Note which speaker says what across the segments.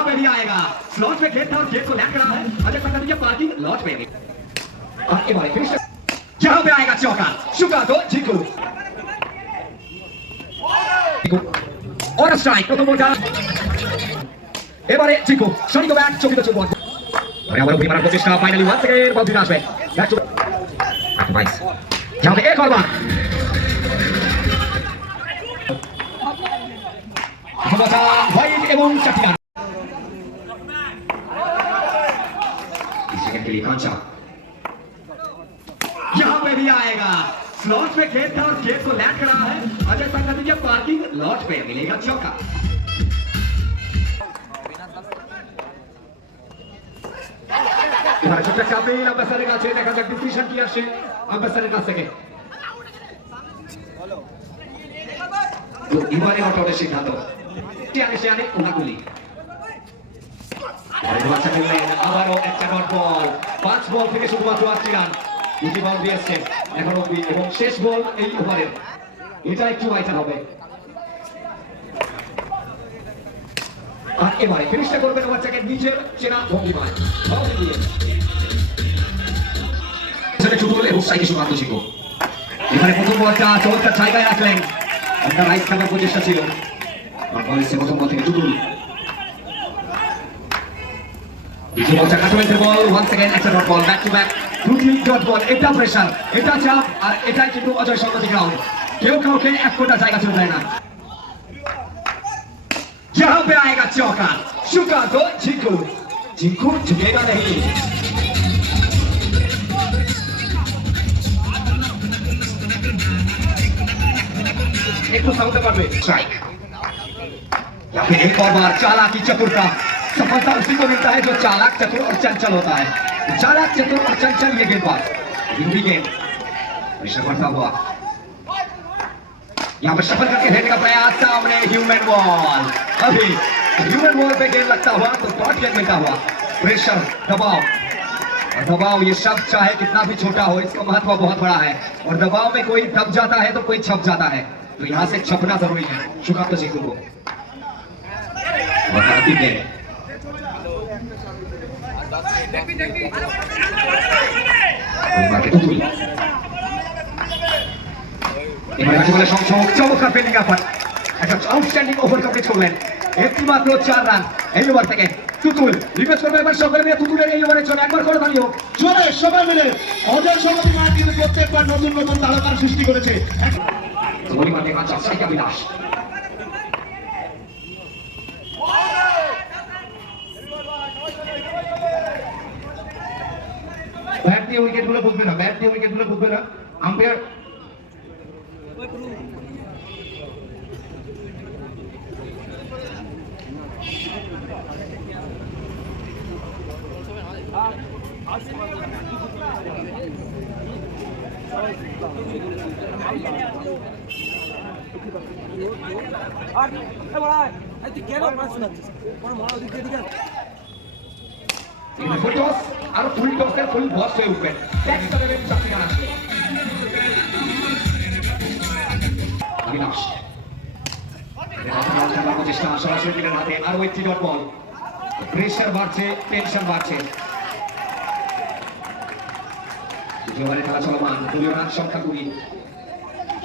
Speaker 1: यहाँ पे भी आएगा स्लॉट पे खेत था और खेत को लैंड करा है अजय संगत की पार्किंग लॉट पे भी और ये बारे फिर से- यहाँ पे आएगा चौका शुका तो झिकू और স্ট্রাইক প্রথম বলটা এবারে চিকু সনিক ব্যাট চকিত চুপ বল और আবার উঠে মারার প্রচেষ্টা ফাইনালি ওয়ান থেকে বল ফিরে আসবে ব্যাট টু বাইস यहाँ पे एक और बार ক্ষমতা হোয়াইট এবং চাটিয়ান सेकंड के लिए कांचा यहाँ पे भी आएगा स्लॉट पे खेत था और खेत को लैंड करा है अजय संगति के पार्किंग लॉट पे मिलेगा चौका এবারে ছোট্ট একটা আপিল আব্বাসারের কাছে দেখা যাক ডিসিশন কি আসে আব্বাসারের কাছ থেকে তো এবারে অটোটের সিদ্ধান্ত শিয়ানে শিয়ানে কোনাগুলি আরে আবারও একটা ডট বল পাঁচ বল থেকে শুধুমাত্র আটটি রান দুটি বল দিয়েছে এখন অব্দি এবং শেষ বল এই ওভারের এটা একটু আইটার হবে আর এবারে ফিনিশটা করবেন বাচ্চাকে নিজের চেনা ভঙ্গিমায় ভঙ্গি দিয়ে সেটা সাইকে সুকান্ত শিখো এবারে প্রথম বলটা চমৎকার জায়গায় রাখলেন। একটা রাইস খাবার প্রচেষ্টা ছিল। আর বল প্রথম বল থেকে চুটুল দ্বিতীয় বলটা কাটমেন্টের বল ওয়ান সেকেন্ড একটা dot ball back to back দুটি ডট বল এটা প্রেশার এটা চাপ আর এটাই কিন্তু অজয় সংগতি গ্রাউন্ড কেউ কাউকে এক ফোটা জায়গা ছিল দেয় না यहाँ पे आएगा चौका शुका तो झिंकू झिंकू झुकेगा नहीं एक तो साउंड पर स्ट्राइक या फिर एक और बार चालाकी चतुरता सफलता उसी को मिलता है जो चालाक चतुर और चंचल होता है। चालाक चतुर और चंचल ये गेंदबाज। हिंदी गेंद बढ़ता हुआ। यहाँ पर सफल करके देने का प्रयास, सामने ह्यूमन वॉल अभी ह्यूमन वॉल पे गेंद लगता हुआ तो डॉट गेंद मिलता हुआ। प्रेशर दबाव। और दबाव ये शब्द चाहे कितना भी छोटा हो, इसका महत्व बहुत बड़ा है। और दबाव में कोई दब जाता है तो कोई छप जाता है। तो यहाँ से छपना ज़रूरी है शुका तो जीतू को। बताती गेंद চমৎকার ফিল্ডিং আপার একটা আউটস্ট্যান্ডিং ওভার মাত্র চার রান এই ওভার থেকে তুতুল রিকোয়েস্ট এই ওভারের জন্য একবার করে
Speaker 2: সবাই মিলে অজয় সমিতি নতুন নতুন তারকার সৃষ্টি করেছে দিয়ে উইকেটগুলো বুঝবে না ব্যাট দিয়ে উইকেটগুলো বুঝবে না। আম্পায়ার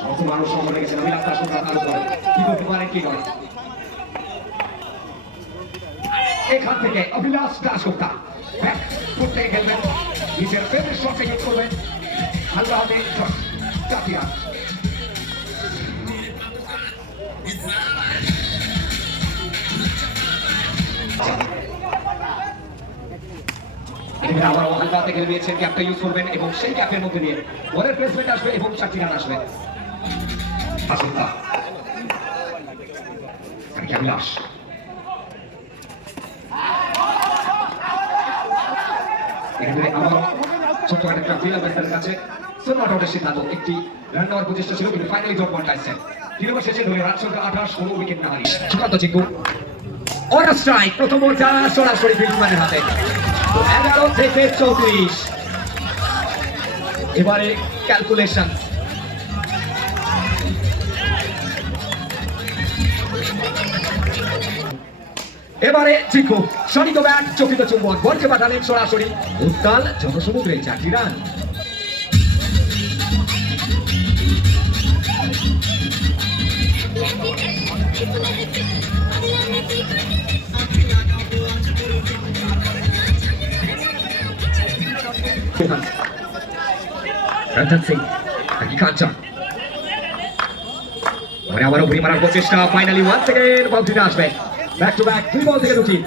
Speaker 1: হয়ে মানুষ উপর কি করতে পারেন কি এখান থেকে অভিলাষ দাসগুপ্তা করতে খেলবেন নিজের ফেভারিট শটে হিট করবেন। হালকা হাতে চাপিয়া আবার হালকা হাতে খেলে দিয়েছেন ক্যাপটা ইউজ করবেন এবং সেই ক্যাপের মধ্যে দিয়ে বলের প্লেসমেন্ট আসবে এবং চারটি রান আসবে। দাসগুপ্তা অভিলাষ এখানে আবার ছোট্ট একটা ফিল্ড ব্যাটসম্যানের কাছে সোনাট আউটের সিদ্ধান্ত। একটি রান নেওয়ার প্রচেষ্টা ছিল, কিন্তু ফাইনালি ড্রপ পয়েন্ট আসছে। তিন ওভার শেষে ধরে রান সংখ্যা আঠাশ কোনো উইকেট না হারিয়ে সুকান্ত চিঙ্কু অন স্ট্রাইক প্রথম বলটা সরাসরি ফিল্ডম্যানের হাতে। এগারো থেকে চৌত্রিশ। এবারে ক্যালকুলেশন এবারে চিকু সরিত ব্যাট চকিত চুম্বক বলকে পাঠালেন সরাসরি উত্তাল জনসমুদ্রে চারটি রান। রঞ্জন আবারও ঘুরি মারার প্রচেষ্টা ফাইনালি ওয়ান সেকেন্ড বাউন্ডারিতে আসবে। ব্যাক টু ব্যাক দুই বল থেকে দুটি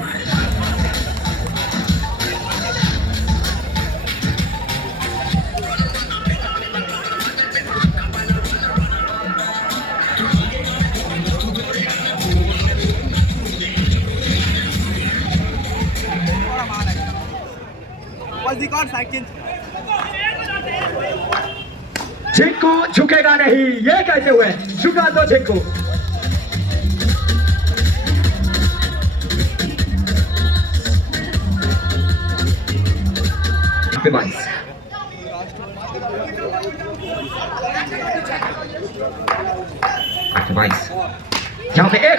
Speaker 3: Qualificar second.
Speaker 1: झिंकू झुकेगा नहीं ये कहते हुए झुका दो झिंकू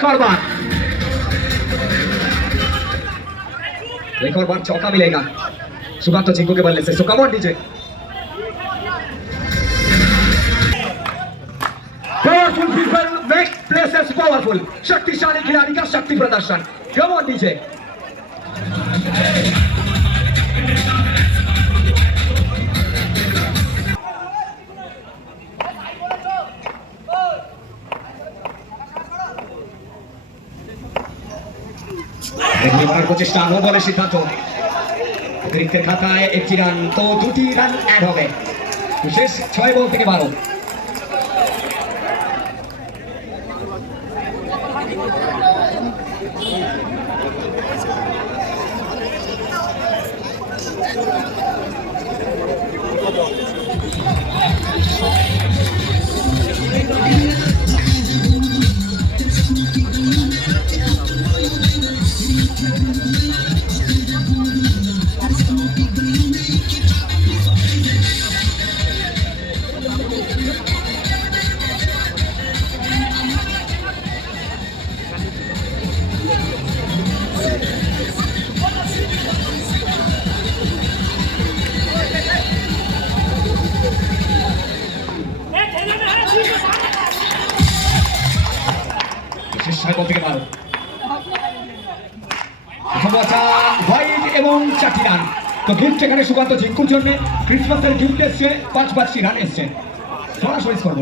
Speaker 1: यहाँ पे एक और बार एक और बार चौका मिलेगा सुबह तो झिंकू के बल्ले से so come on DJ powerful people make places powerful शक्तिशाली खिलाड़ी का शक्ति प्रदर्शन कम ऑन डीजे বাড়ার বলে সিদ্ধান্ত। অতিরিক্তের খাতায় একটি রান, তো দুটি রান অ্যাড হবে। বিশেষ ছয় বল থেকে বারো। বল থেকে বারো প্রথমটা হোয়াইট এবং চারটি রান তো গিফট এখানে সুকান্ত ঝিঙ্কুর জন্য? ক্রিসমাসের গিফট এসছে, পাঁচ পাঁচটি রান এসছে। সরাসরি স্কোর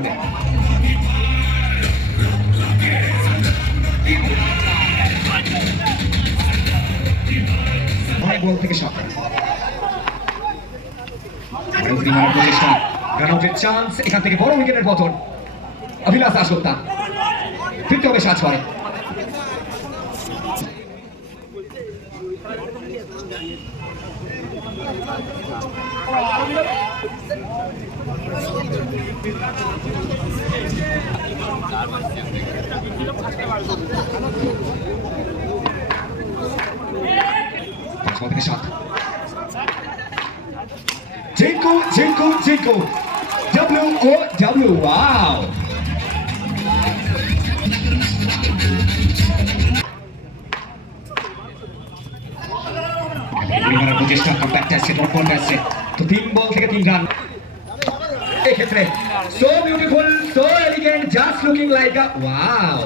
Speaker 1: নয় বল থেকে আউটের চান্স এখান থেকে বড় উইকেটের পতন। অভিলাষ দাসগুপ্তা ফিরতে হবে সাত ছয় পাঁচ বল থেকে সাত জিঙ্কু জিঙ্কু জিঙ্কু ওয়াও পরিমাণের আসছে ডট বল তো তিন বল থেকে তিন রান এক্ষেত্রে so beautiful so elegant just looking like a wow